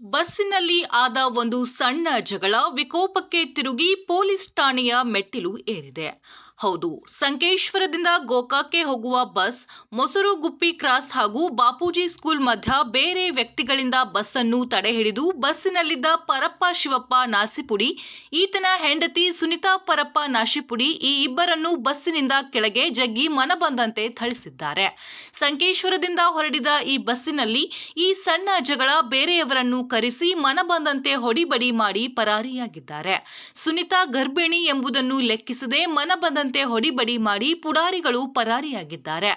ಬಸ್ಸಿನಲ್ಲಿ ಆದ ಒಂದು ಸಣ್ಣ ಜಗಳ ವಿಕೋಪಕ್ಕೆ ತಿರುಗಿ ಪೊಲೀಸ್ ಠಾಣೆಯ ಮೆಟ್ಟಿಲು ಏರಿದೆ. ಹೌದು. ಸಂಕೇಶ್ವರದಿಂದ ಗೋಕಾಕ್ಕೆ ಹೋಗುವ ಬಸ್ ಮೊಸರು ಗುಪ್ಪಿ ಕ್ರಾಸ್ ಹಾಗೂ ಬಾಪೂಜಿ ಸ್ಕೂಲ್ ಮಧ್ಯ ಬೇರೆ ವ್ಯಕ್ತಿಗಳಿಂದ ಬಸ್ಸನ್ನು ತಡೆಹಿಡಿದು ಬಸ್ಸಿನಲ್ಲಿದ್ದ ಪರಪ್ಪ ಶಿವಪ್ಪ ನಾಸಿಪುಡಿ, ಈತನ ಹೆಂಡತಿ ಸುನಿತಾ ಪರಪ್ಪ ನಾಶಿಪುಡಿ ಈ ಇಬ್ಬರನ್ನು ಬಸ್ಸಿನಿಂದ ಕೆಳಗೆ ಜಗ್ಗಿ ಮನಬಂದಂತೆ ಥಳಿಸಿದ್ದಾರೆ. ಸಂಕೇಶ್ವರದಿಂದ ಹೊರಡಿದ ಈ ಬಸ್ಸಿನಲ್ಲಿ ಈ ಸಣ್ಣ ಜಗಳ ಬೇರೆಯವರನ್ನು ಕರೆಸಿ ಮನಬಂದಂತೆ ಹೊಡಿಬಡಿ ಮಾಡಿ ಪರಾರಿಯಾಗಿದ್ದಾರೆ. ಸುನಿತಾ ಗರ್ಭಿಣಿ ಎಂಬುದನ್ನು ಲೆಕ್ಕಿಸದೆ ಮನಬಂದಂತೆ ಹೊಡಿಬಡಿ ಮಾಡಿ ಪುಡಾರಿಗಳು ಪರಾರಿಯಾಗಿದ್ದಾರೆ.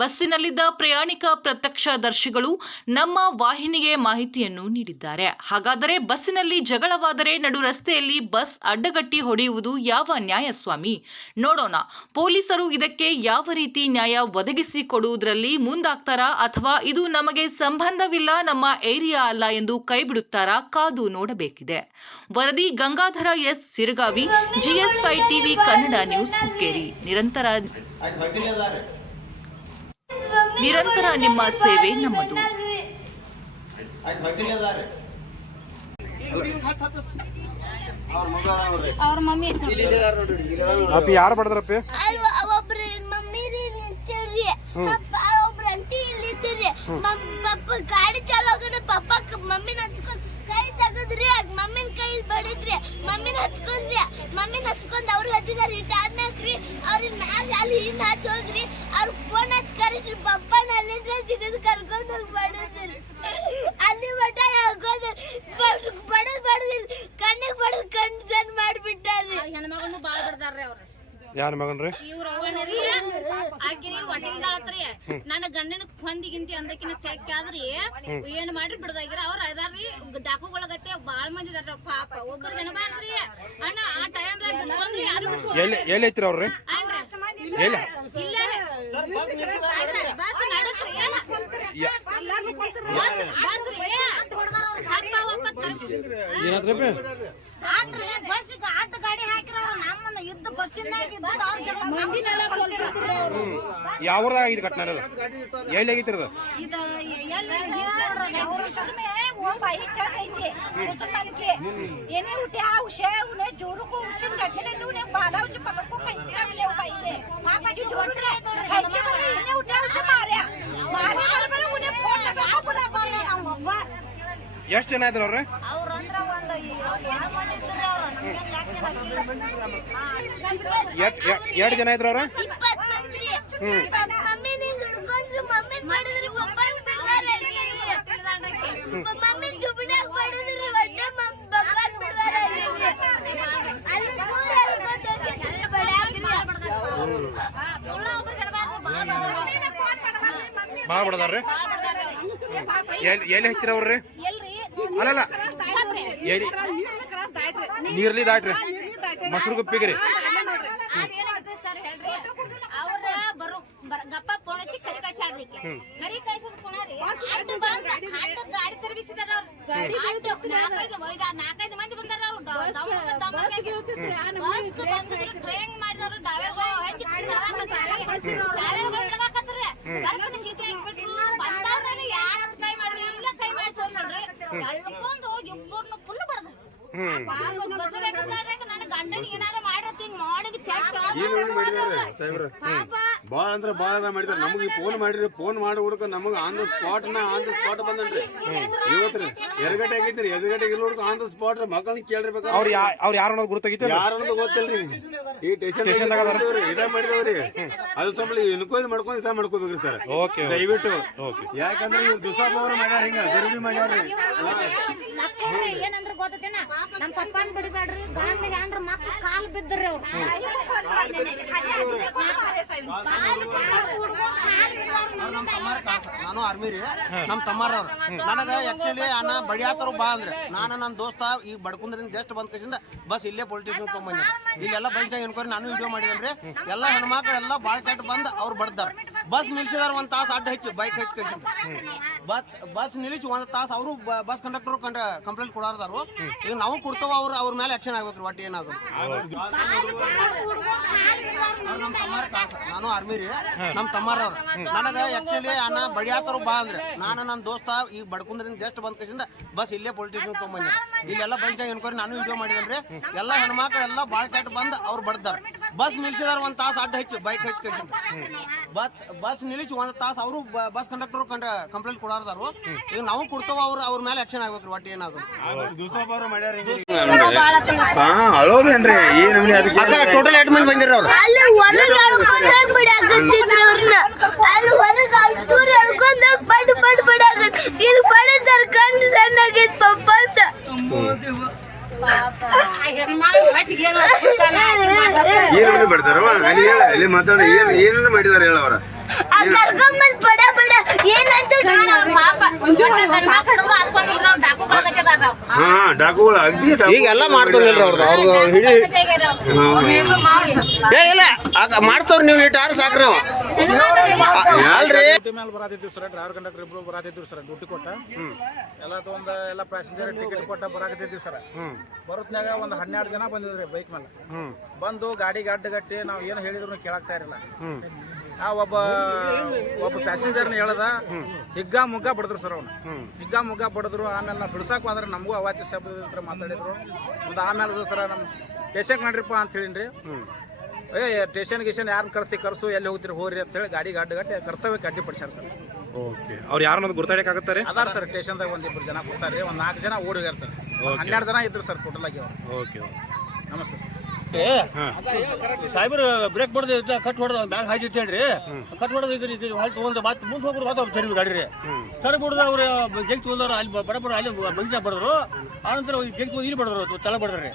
ಬಸ್ಸಿನಲ್ಲಿದ್ದ ಪ್ರಯಾಣಿಕ ಪ್ರತ್ಯಕ್ಷದರ್ಶಿಗಳು ನಮ್ಮ ವಾಹಿನಿಗೆ ಮಾಹಿತಿಯನ್ನು ನೀಡಿದ್ದಾರೆ. ಹಾಗಾದರೆ ಬಸ್ಸಿನಲ್ಲಿ ಜಗಳವಾದರೆ ನಡು ರಸ್ತೆಯಲ್ಲಿ ಬಸ್ ಅಡ್ಡಗಟ್ಟಿ ಹೊಡೆಯುವುದು ಯಾವ ನ್ಯಾಯ ಸ್ವಾಮಿ? ನೋಡೋಣ. ಪೊಲೀಸರು ಇದಕ್ಕೆ ಯಾವ ರೀತಿ ನ್ಯಾಯ ಒದಗಿಸಿಕೊಡುವುದರಲ್ಲಿ ಮುಂದಾಗ್ತಾರಾ ಅಥವಾ ಇದು ನಮಗೆ ಸಂಬಂಧವಿಲ್ಲ, ನಮ್ಮ ಏರಿಯಾ ಅಲ್ಲ ಎಂದು ಕೈಬಿಡುತ್ತಾರಾ ಕಾದು ನೋಡಬೇಕಿದೆ. ವರದಿ ಗಂಗಾಧರ ಎಸ್. ಸಿರಗಾವಿ ಜಿಎಸ್ ಫೈ ಟಿವಿ ಕನ್ನಡ ನ್ಯೂಸ್. ಹುಕ್ಕೇರಿ ನಿರಂತರ ನಿರಂತರ ನಿಮ್ಮ ಸೇವೆ ನಮ್ಮದು. ಅವ್ರ ಮಮ್ಮಿ ಅಪ್ಪಿ ಯಾರು ಬಡದ್ರಪ್ಪ? ಒಬ್ರ ಮಮ್ಮಿ ನಿಂತಿರ್ರಿ. ಪಪ್ಪ ಒಬ್ರ ಅಂಟಿ ಪಪ್ಪ ಗಾಡಿ ಚಾಲೋಗಣ ಪಪ್ಪ ಮಮ್ಮಿನ ಹಚ್ಕೊಂಡ್ ಕೈ ತೆಗದ್ರಿ. ಮಮ್ಮಿನ ಕೈ ಬಡಿದ್ರಿ ಮಮ್ಮಿನ ಹಚ್ಕೊಂಡ್ರಿ ಮಮ್ಮಿನ ಹಚ್ಕೊಂಡ್ ಅವ್ರ ಹಚ್ಚಿದಾರ ಇಟ್ಟಾದ್ಮ್ಯಾಗ್ರಿ ಅವ್ರ ಮ್ಯಾಗ ಅಲ್ಲಿ ಹಿಂದ್ ಹಚ್ಚಿ ಹೋದ್ರಿ ಅವ್ರ ಫೋನ್ ಹಚ್ಚಿ ಕರೆಸ್ರಿ ಪಪ್ಪನ ಅಲ್ಲಿಂದ ಜಿಗದ್ ಕರ್ಕೊಂಡ್ ಹೋಗಿ ಬಡದ್ರಿ ಅಲ್ಲಿ ಮಟ ಹೇಳ್ಕೋದ್ರಿ ಬಡದ್ ಬಡದಿಲ್ ಕಣ್ಣಿಗೆ ಬಡದ್ ಕಣ್ ಸಣ್ಣ ಮಾಡ್ಬಿಟ್ಟಾರ್ರಿ ಹೆಣ್ಮಗನು ಬಾಳ ಬಿಡ್ತಾರ್ರಿ ಅವ್ರ ಯಾರ ಮಗನ್ರಿ? ಆಕಿರಿ ನನ್ನ ಗಂಡನ ಹೊಂದಿಗಿಂತಿ ಅಂದಕಿನ ತೆಕ್ಕಾದ್ರಿ ಏನ್ ಮಾಡ್ರಿ ಬಿಡದಾಗಿರ ಅವ್ರ ಅದಾರ್ರಿ. ಡಾಕುಗಳಗತ್ತೆ ಬಾಳ ಮಂದಿ ಇದಾರ ಪಾಪ ಒಬ್ಬರು ಅಣ್ಣ ಆ ಟೈಮ್ ಬಿಡ್ಸ್ಕೊಂಡ್ರಿ ಯಾರು ಎಲ್ಲಿ ಎಲ್ಲಿ ಐತ್ರಿ ಅವ್ರಿ ಎಲ್ಲಿ? ಇಲ್ಲ ಬಸ್ ನಡಕ್ರಿ ಬಸ್ ಬಸ್ ರೀ. ಹಪ್ಪ ಯಾವ್ರ ಇದು ಘಟನೆ ಅದು ಎಲ್ಲಿ ಆಗೈತಿ ಏನೇ ಹುಟ್ಟಿ ಆ ಉಷೆ ಚಟ್ನಿ ದು ನೆ ಬಾಲ ಆ ಫೋನ್ ಎಷ್ಟು ಜನ ಇದ್ರ ಅವ್ರ? ಅಲ್ಲಿ ಜನ ಇದ್ರು ಅವ್ರ? ಹ್ಮ್. ಭಾಳ ಬಡದಾರ್ರಿ ಎಲ್ಲಿ ಎಲ್ಲಿ ಹಚ್ಚಿರ ಅವ್ರಿ ಅಲ್ಲಲ್ಲ. ಎಲ್ಲಿ ನೀರ್ಲಿ ದಾಟ್ರಿ. ಮೊಸರು ಗುಪ್ಪಿಗ್ರಿ ಸರ್ ಹೇಳ್ರಿ? ಅವ್ರ ಬರು ಗಪ್ಪ ಫೋನ್ ಹಚ್ಚಿ ಕರಿ ಕಳ್ಸಾಡ್ರಿ ಕರಿ ಕಳ್ಸೋದ್ ಗಾಡಿ ತರಬಿಸಿದಾರ ನಾಲ್ಕೈದು ಮಂದಿ ಬಂದಾರ ಅವ್ರು. ಟ್ರೈನ್ ಮಾಡಿದವ್ರು ಡ್ರೈವರ್ಗಳು ಹೆಚ್ಚು ಡ್ರೈವರ್ಗಳು ಹಿಡ್ದಾಕತ್ರಿ ಹೊರಗಡೆ ಸೀಟಿ ಹಾಕ್ಬಿಟ್ರು ಬಂದವ್ರ ಯಾರ ಕೈ ಮಾಡ್ರಿ ಇಲ್ಲ ಕೈ ಮಾಡ್ತಾರ ನೋಡ್ರಿ ಹಚ್ಕೊಂಡು ಇಬ್ಬರನ್ನು ಫುಲ್ ಬಡ್ದ ಬಸ್ ನನ್ನ ಗಂಡನಿಗೆ ಏನಾರ ಮಾಡಿರತ್ತಿ ಹಿಂಗ್ ಮಾಡಿದ್ ಪಾಪ ಬಾಳ ಅಂದ್ರ ಬಾಳ ಮಾಡಿದಾರ ನಮಗೆ ಫೋನ್ ಮಾಡಿರಿ ಫೋನ್ ಮಾಡಿ ಹುಡುಕ ನಮಗ ಆನ್ ದ ಸ್ಪಾಟ್ನ ಆನ್ ದ ಸ್ಪಾಟ್ ಬಂದನ್ರಿ. ಇವತ್ರಿ ಎಡಗಡೆ ಆಗಿದ್ರಿ ಎದುರುಗಡೆ ಇಲ್ಲ ಹುಡುಕ ಆನ್ ದ ಸ್ಪಾಟ್ ಮಕ್ಕಳನ್ನ ಕೇಳಿರ್ಬೇಕು ಅವ್ರ ಅವ್ರ ಯಾರ ಯಾರು ಅನ್ನೋದು ಗುರುತಾಗಿತ್ತು ಯಾರು ಅನ್ನೋದು ಗೊತ್ತಿಲ್ರಿ ಈ ಸ್ಟೇಷನ್ ಇದ ಮಾಡಿದವ್ರಿ ಅದು ಸ್ವಲ್ಪ ಇನ್ಕ್ವೈರಿ ಮಾಡ್ಕೊಂಡು ಇದ ಮಾಡ್ಕೋಬೇಕ್ರಿ ಸರ್. ಓಕೆ ದಯವಿಟ್ಟು. ಯಾಕಂದ್ರೆ ಇವ್ರು ದುಸಾಬ್ ಅವ್ರು ಮಾಡ್ಯಾರ ಹಿಂಗ ಗರಿಬಿ ಮಾಡ್ಯಾರ್ರಿ ಮಕ್ಕಳ್ರಿ ನಮ್ಮ ಪಪ್ಪನ್ ಬಿಡಬೇಡ್ರಿ ಗಂಡ ಹೆಂಡ್ರ ಮಕ್ಳು ಕಾಲ್ ಬಿದ್ದ್ರಿ ಅವ್ರು. ನಾನು ಆರ್ಮಿ ರೀ ನಮ್ ತಮ್ಮಾರ ನನಗ ಆಕ್ಚುಲಿ ಅನ್ನ ಬಡಿಯಾತರು ಬಾ ಅಂದ್ರೆ. ನಾನು ನನ್ನ ದೋಸ್ತ ಈಗ ಬಡ್ಕುಂದ್ರಿಂದ ಜಸ್ಟ್ ಬಂದ ಕಸಿಂದ ಬಸ್ ಇಲ್ಲೇ ಪೊಲೀಸ್ ಸ್ಟೇಷನ್ ತಗೊಂಬಂದೆ. ಇಲ್ಲೆಲ್ಲ ಬಸ್ನಾಗ ಏನ್ಕೋರಿ ನಾನು ವಿಡಿಯೋ ಮಾಡಿದ್ರಿ ಎಲ್ಲ ಹೆಣ್ಮಕ್ಳು ಎಲ್ಲ ಬಾಳ್ ಕೆಟ್ಟ ಬಂದ್ ಅವ್ರು ಬಡ್ದಾರ. ಬಸ್ ನಿಲ್ಸಿದಾರ ಒಂದ್ ತಾಸ ಅಡ್ಡ ಹಚ್ಚಿ ಬೈಕ್ ಹಚ್ಚಿ ಬಸ್ ಬಸ್ ನಿಲ್ಲಿಸಿ ಒಂದ್ ತಾಸ ಅವರು ಬಸ್ ಕಂಡಕ್ಟರ್ ಕಂಪ್ಲೇಂಟ್ ಕೊಡಾರ್ದಾರು. ಈಗ ನಾವು ಕೊಡ್ತಾವ ಅವ್ರ ಅವ್ರ ಮೇಲೆ ಆಕ್ಷನ್ ಆಗ್ಬೇಕ್ರಿ ಒಟ್ಟು ಏನಾದ್ರು. ಅವ್ರು ತಮ್ಮಾರ ನಾನು ಆರ್ಮಿ ರೀ ನಮ್ ತಮ್ಮಾರವ್ರ ನನಗ ಆಕ್ಚುಲಿ ಅನ್ನ ಬಡಿಯಾತರು ಬಾ ಅಂದ್ರೆ, ನಾನು ನನ್ನ ದೋಸ್ತ ಈಗ ಬಡ್ಕುಂದ್ರಿಂದ ಜಸ್ಟ್ ಬಂದ್ ಕಸಿಂದ ಬಸ್ ಇಲ್ಲೇ ಪೊಲಿಟಿಷನ್ ತೊಗೊಂಬಂದೆ. ಇಲ್ಲೆಲ್ಲ ಬಂದಾಗ ಏನ್ಕೋರಿ ನಾನು ವಿಡಿಯೋ ಮಾಡಿದ್ರಿ ಎಲ್ಲ ಹೆಣ್ಮಕ್ಳು ಎಲ್ಲ ಬಾಳ್ ಕೆಟ್ಟ ಬಂದ್ ಅವ್ರು ಬಡ್ದಾರ. ಬಸ್ ನಿಲ್ಸಿದಾರ ಒಂದ್ ತಾಸು ಅಡ್ಡ ಹೆಚ್ಚು ಬೈಕ್ ಹೆಚ್ಚು ಕಸಿಂದ ಬಸ್ ಬಸ್ ನಿಲ್ಲಿಸಿ ಒಂದ್ ತಾಸು ಅವರು ಬಸ್ ಕಂಡಕ್ಟರ್ ಕಂಪ್ಲೇಂಟ್ ಕೊಡಾರ್ದಾರು. ಈಗ ನಾವು ಕೊಡ್ತಾವ ಅವ್ರ ಅವ್ರ ಮೇಲೆ ಆಕ್ಷನ್ ಆಗ್ಬೇಕ್ರಿ ಒಟ್ಟು ಏನಾದ್ರು. ಹಾ ಅಳೋದೇನ್ರಿ ಈ ನಮ್ನಿ ಅದಕ್ಕೆ ಅದ ಟೋಟಲ್ ಎಂಟು ಮಂದಿ ಬಂದಿರ ಅವ್ರು ಅಲ್ಲಿ ಹೊರಗೆ ಎಳ್ಕೊಂಡೋಗ್ ಬಿಡಾಕತ್ತಿದ್ರು ಅವ್ರನ್ನ. ಅಲ್ಲಿ ಹೊರಗೆ ಅಲ್ತೂರ್ ಎಳ್ಕೊಂಡೋಗ್ ಬಡ್ ಬಡ್ ಬಿಡಾಕತ್ ಇಲ್ಲಿ ಬಡದಾರ ಕಣ್ಣು ಸಣ್ಣಾಗಿತ್ ಪಪ್ಪ ಅಂತ. ಬಿಡ್ತಾರವ ಅಲ್ಲಿ ಹೇಳ ಅಲ್ಲಿ ಮಾತಾಡ. ಏನ್ ಏನೆಲ್ಲ ಮಾಡಿದಾರೆ ಹೇಳ ಅವ್ರ. ಕರ್ಕೊಂಬಂದ್ ಬಡ ಹಾ. ಡಾಕುಗಳು ಅಗ್ದಿ ಡಾಕು ಈಗ ಎಲ್ಲ ಮಾಡ್ತಾರಿಲ್ರಿ ಅವ್ರದ್ದು ಹಿಡಿ ಏ ಇಲ್ಲ. ಅದ ಮಾಡ್ತಾವ್ರಿ ನೀವು ಇಟ್ಟು ಯಾರು ಸಾಕ್ರಿ ಅವ ಅಲ್ರಿ. ಡ್ಯೂಟಿ ಮೇಲೆ ಬರಾತಿದ್ವಿ ಸರ್ ಡ್ರೈವರ್ ಕಂಡಕ್ಟರ್ ಇಬ್ರು ಬರಾತಿದ್ವಿ ಸರ್ ಡ್ಯೂಟಿ ಕೊಟ್ಟ. ಎಲ್ಲ ತಗೊಂಡ ಎಲ್ಲ ಪ್ಯಾಸೆಂಜರ್ ಟಿಕೆಟ್ ಕೊಟ್ಟ ಬರಾಕತ್ತಿದ್ವಿ ಸರ್. ಬರೋತ್ನಾಗ ಒಂದು ಹನ್ನೆರಡು ಜನ ಬಂದಿದ್ರಿ ಬೈಕ್ ಮೇಲೆ ಬಂದು ಗಾಡಿ ಗಡ್ಡ ಗಟ್ಟಿ ನಾವು ಏನು ಹೇಳಿದ್ರು ಕೇಳಾಕ್ತಾ ಇರಲಿಲ್ಲ. ಆ ಒಬ್ಬ ಒಬ್ಬ ಪ್ಯಾಸೆಂಜರ್ನ ಹೇಳ್ದ ಹಿಗ್ಗ ಮುಗ್ಗ ಬಡದ್ರು ಸರ್ ಅವನು. ಹಿಗ್ಗ ಮುಗ್ಗ ಬಡದ್ರು ಆಮೇಲೆ ನಾವು ಬಿಡ್ಸಾಕ್ ಹೋದ್ರೆ ನಮಗೂ ಅವಾಚ್ಯ ಶಬ್ದ ಮಾತಾಡಿದ್ರು. ಒಂದು ಆಮೇಲೆ ಸರ ನಮ್ಮ ಟೇಷನ್ ನಡ್ರಿಪ್ಪ ಅಂತ ಹೇಳಿನ್ರಿ. ಏ ಟೇಷನ್ ಗೀಷನ್ ಯಾರನ್ನ ಕರೆಸ್ತಿ ಕರ್ಸು ಎಲ್ಲಿ ಹೋಗ್ತೀರಿ ಹೋಗ್ರಿ ಅಂತ ಹೇಳಿ ಗಾಡಿ ಗಾಡಿಗೆ ಗಟ್ಟೆ ಕರ್ತವ್ಯಕ್ಕೆ ಅಡ್ಡಿ ಪಡಿಸ್ಯಾರ ಸರ್. ಓಕೆ. ಅವ್ರು ಯಾರನ್ನೋದು ಗುರ್ತಾಡಕ್ಕಾಗುತ್ತಾರೆ ಅದಾರ ಸರ್ ಸ್ಟೇಷನ್ದಾಗ ಒಂದಿಬ್ರು ಜನ ಕೊಡ್ತಾರೆ ಒಂದು ನಾಲ್ಕು ಜನ ಓಡಿ ಹೋಗ್ಯಾರ ಸರ್. ಹನ್ನೆರಡು ಜನ ಇದ್ರು ಸರ್ ಟೋಟಲ್ ಆಗಿ ಅವ್ರು. ಓಕೆ. ನಮಸ್ತೆ. ಸಾಹೇಬ್ರು ಬ್ರೇಕ್ ಹೊಡೆದ ಕಟ್ ಹೊಡೆದ ಬ್ಯಾಗ್ ಹಾಯ್ತಿತ್ತು ಹೇಳ್ರಿ. ಕಟ್ ಹೊಡೆದು ಇದು ಹಾಲ್ ಮತ್ತೆ ಮುಂದೆ ಹೋಗ್ಬಿಡು ಮತ್ತೆ ತೆರವಿ ಗಾಡಿ ರೀ ತೆರವಿ ಬಿಡದ ಅವ್ರು ಜಗ್ ತಗೊಂಡವ್ರು ಅಲ್ಲಿ ಬಡ ಬಡ ಅಲ್ಲಿ ಬಂದಿನ ಬಡದ್ರು. ಆನಂತರ ಜಗ್ ತಗೊಂಡು ಇಲ್ಲಿ ಬಡದ್ರು ತಲೆ ಬಡದ್ರಿ.